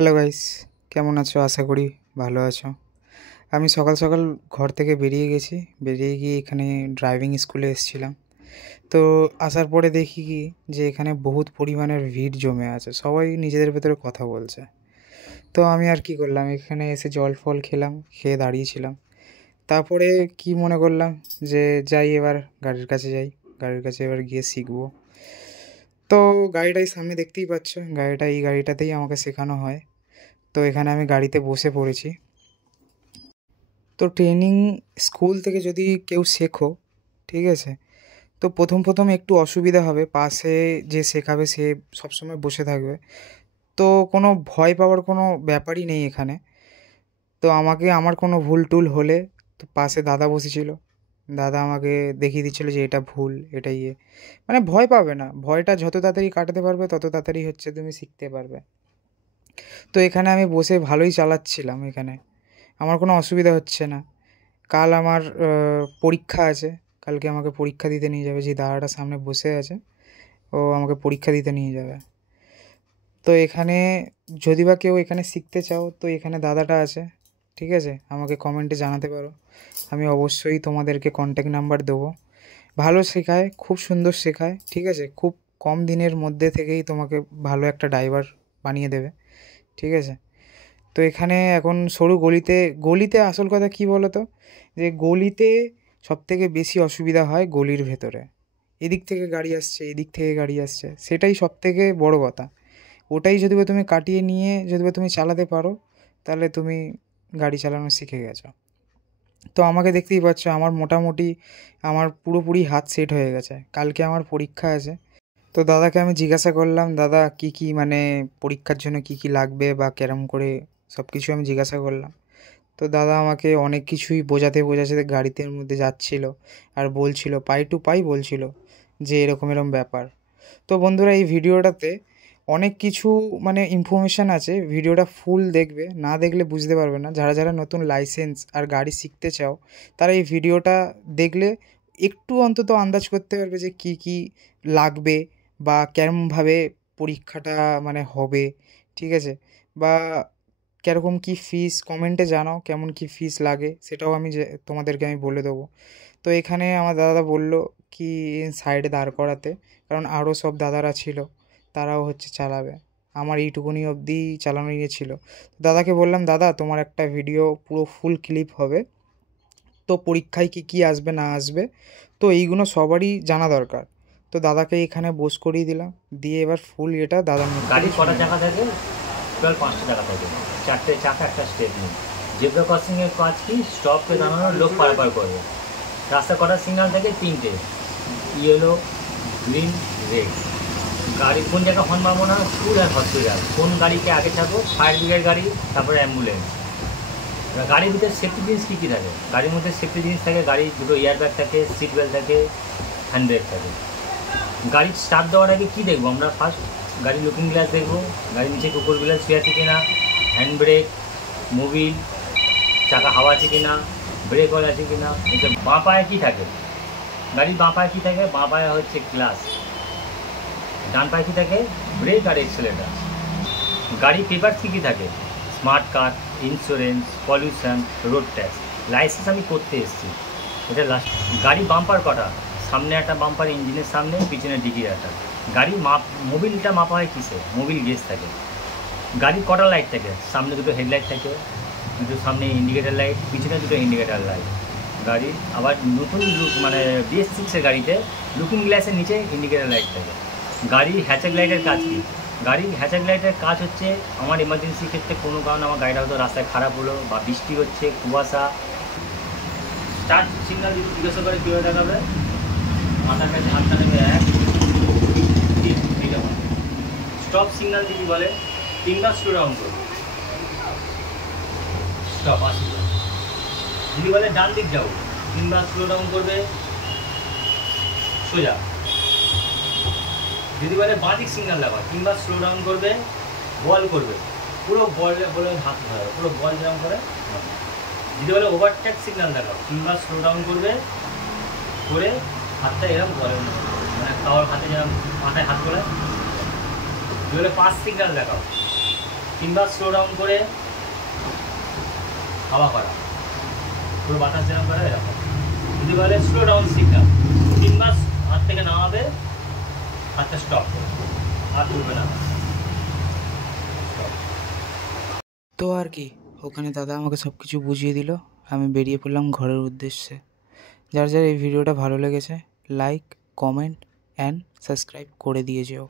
Hello guys, কেমন আছো? আশা করি ভালো আছো। আমি সকাল সকাল ঘর থেকে বেরিয়ে গেছি। বেরিয়ে গিয়ে এখানে ড্রাইভিং স্কুলে এসেছিলাম। তো আসার পরে দেখি কি যে এখানে বহুত পরিমাণের ভিড় জমে আছে, সবাই নিজেদের ভেতরে কথা বলছে। তো আমি আর কি করলাম, এখানে এসে জল ফল খেলাম, খেয়ে দাঁড়িয়েছিলাম। তারপরে কি মনে করলাম যে যাই, এবার গাড়ির কাছে যাই, গাড়ির কাছে এবার গিয়ে শিখবো। তো গাড়িটাই সামনে দেখতেই পাচ্ছ, এই গাড়িটাতেই আমাকে শেখানো হয়। তো এখানে আমি গাড়িতে বসে পড়েছি। তো ট্রেনিং স্কুল থেকে যদি কেউ শেখো, ঠিক আছে, তো প্রথম একটু অসুবিধা হবে, পাশে যে শেখাবে সে সবসময় বসে থাকবে। তো কোনো ভয় পাওয়ার কোনো ব্যাপারই নেই এখানে। তো আমার কোনো ভুল টুল হলে তো পাশে দাদা বসেছিল, দাদা আমাকে দেখিয়ে দিচ্ছিলো যে এটা ভুল, এটা ইয়ে, মানে ভয় পাবে না। ভয়টা যত তাড়াতাড়ি কাটাতে পারবে তত তাড়াতাড়ি হচ্ছে তুমি শিখতে পারবে। তো এখানে আমি বসে ভালোই চালাচ্ছিলাম, এখানে আমার কোনো অসুবিধা হচ্ছে না। কাল আমার পরীক্ষা আছে, কালকে আমাকে পরীক্ষা দিতে নিয়ে যাবে। যে দাদাটা সামনে বসে আছে ও আমাকে পরীক্ষা দিতে নিয়ে যাবে। তো এখানে যদি বা কেউ এখানে শিখতে চাও তো এখানে দাদাটা আছে, ঠিক আছে, আমাকে কমেন্টে জানাতে পারো। আমি অবশ্যই তোমাদেরকে কন্ট্যাক্ট নাম্বার দেবো। ভালো শেখায়, খুব সুন্দর শেখায়, ঠিক আছে, খুব কম দিনের মধ্যে থেকেই তোমাকে ভালো একটা ড্রাইভার বানিয়ে দেবে, ঠিক আছে। তো এখানে এখন সরু গলিতে, আসল কথা কী বলো তো, যে গলিতে সবথেকে বেশি অসুবিধা হয় গলির ভেতরে। এদিক থেকে গাড়ি আসছে, এদিক থেকে গাড়ি আসছে, সেটাই সবথেকে বড় কথা। ওটাই যদি বা তুমি কাটিয়ে নিয়ে যদি বা তুমি চালাতে পারো, তাহলে তুমি গাড়ি চালানো শিখে গেছো। তো আমাকে দেখতেই পাচ্ছ, আমার মোটামুটি আমার পুরোপুরি হাত সেট হয়ে গেছে। কালকে আমার পরীক্ষা আছে। তো দাদাকে আমি জিজ্ঞাসা করলাম, দাদা কী কী মানে পরীক্ষার জন্য কী কী লাগবে বা কেরম করে, সব কিছু আমি জিজ্ঞাসা করলাম। তো দাদা আমাকে অনেক কিছুই বোঝাতে বোঝাতে গাড়িতে মধ্যে যাচ্ছিল আর বলছিল, পাই টু পাই বলছিল যে এরকম এরকম ব্যাপার। তো বন্ধুরা, এই ভিডিওটাতে অনেক কিছু মানে ইনফরমেশান আছে, ভিডিওটা ফুল দেখবে, না দেখলে বুঝতে পারবে না। যারা যারা নতুন লাইসেন্স আর গাড়ি শিখতে চাও তারা এই ভিডিওটা দেখলে একটু অন্তত আন্দাজ করতে পারবে যে কী কী লাগবে বা কেরমভাবে পরীক্ষাটা মানে হবে, ঠিক আছে, বা কীরকম কী ফিস। কমেন্টে জানাও কেমন কী ফিস লাগে, সেটাও আমি যে তোমাদেরকে আমি বলে দেবো। তো এখানে আমার দাদা বলল কি সাইডে দাঁড় করাতে, কারণ আরও সব দাদারা ছিল, তারাও হচ্ছে চালাবে। আমার এইটুকুনি অবধি চালানো ছিল। দাদাকে বললাম, দাদা তোমার একটা ভিডিও পুরো ফুল ক্লিপ হবে, তো পরীক্ষায় কী কী আসবে না আসবে, তো এইগুলো সবারই জানা দরকার। তো দাদাকে এখানে বস করিয়ে দিলাম, দিয়ে এবার ফুল এটা দাদার মুখ গাড়ি থেকে কটা শুনে চাকা থাকে? টোটাল 5টা চাকা থাকে, 4টে চাকা, একটা স্টেপনি। জেব্রা ক্রসিংয়ের কাজ কি? স্টপে দাঁড়ানো লোক পারাপার করবে। রাস্তা কটা সিগন্যাল থাকে? 3টে, ইয়েলো, গ্রিন, রেড। গাড়ি কোন জায়গায় হর্ন মারবো না? স্কুল আর হসপিটাল। কোন গাড়িকে আগে ছাড়বো? ফায়ার ব্রিগেড গাড়ি, তারপরে অ্যাম্বুলেন্স। গাড়ির ভিতরে সেফটি জিনিস কী কী থাকে? গাড়ির মধ্যে সেফটি জিনিস থাকে, গাড়ির দুটো এয়ারব্যাগ থাকে, সিট বেল্ট থাকে, হ্যান্ড ব্রেক থাকে। গাড়ি স্টার্ট দেওয়ার আগে কী দেখবো আমরা? ফার্স্ট গাড়ির লুকিং গ্লাস দেখবো, গাড়ির নিচে কুকুরগুলো শুয়ে আছে কিনা, হ্যান্ড ব্রেক, মোবিল, চাকা হাওয়া আছে কিনা, ব্রেক অয়েল আছে কিনা। নিচে বাঁ পায়ে কী থাকে? গাড়ির বাঁ পায়ে কী থাকে? বাঁ পায়ে হচ্ছে গ্লাস। ডান পায়ে কী থাকে? ব্রেক আর এক্সেলেটার। গাড়ির পেপার কী কী থাকে? Smart card, insurance, pollution, road tax. Licence আমি করতে এসেছি, এটা লাস্ট। গাড়ি বাম্পার কটা? সামনে একটা বাম্পার, ইঞ্জিনের সামনে, পিছনে ডিকির একটা। গাড়ি মোবিলটা মাপা হয় কিসে? মোবিল গেজ থাকে। গাড়ির কটা লাইট থাকে? সামনে দুটো হেডলাইট থাকে, দুটো সামনে ইন্ডিকেটার লাইট, পিছনে দুটো ইন্ডিকেটার লাইট। গাড়ির আবার নতুন মানে BS6-এর গাড়িতে লুকিং গ্লাসের নিচে ইন্ডিকেটার লাইট থাকে। গাড়ির হ্যাচাক লাইটের কাজ কী? গাড়ির হ্যাচাক লাইটের কাজ হচ্ছে, আমার এমার্জেন্সি ক্ষেত্রে কোনো কারণে আমার গাড়িটা হয়তো রাস্তায় খারাপ হলো বা বৃষ্টি হচ্ছে, কুয়াশা, স্টার্ট সিগন্যাল যদি জিজ্ঞাসা করে কীভাবে দেখাবে? মাথার কাছে হাতটা নেবে, 1 2 3, এইটা হয়। স্টপ সিগন্যাল যদি বলে, 3বার স্লো ডাউন করবে, স্টপ আসবে। যদি বলে ডান দিক যাও, 3বার স্লো ডাউন করবে, সোজা। যদি বলে বাঁ দিক সিগন্যাল লাগাও, 3বার স্লো ডাউন করবে, বল করবে, পুরো বলে বলে হাত ধরে, পুরো বল যেরকম করে। যদি বলে ওভারটেক সিগন্যাল দেখাও, 3বার স্লো ডাউন করবে, করে হাতটা এরকম বলে, মানে কারোর হাতে যেরকম মাথায় হাত করে। যদি বলে পাস সিগন্যাল দেখাও, কিংবা স্লো ডাউন করে হাওয়া করা, পুরো বাতাস যেরকম করে এরকম। যদি বলে স্লো ডাউন সিগন্যাল, কিংবা হাত থেকে নামাবে, হাতটা স্টপ করবে, হাত তুলবে না। তো আর কি, ওখানে দাদা আমাকে সব কিছু বুঝিয়ে দিল। আমি বেরিয়ে পড়লাম ঘরের উদ্দেশ্যে। যার যার এই ভিডিওটা ভালো লেগেছে লাইক, কমেন্ট অ্যান্ড সাবস্ক্রাইব করে দিয়ে যেও।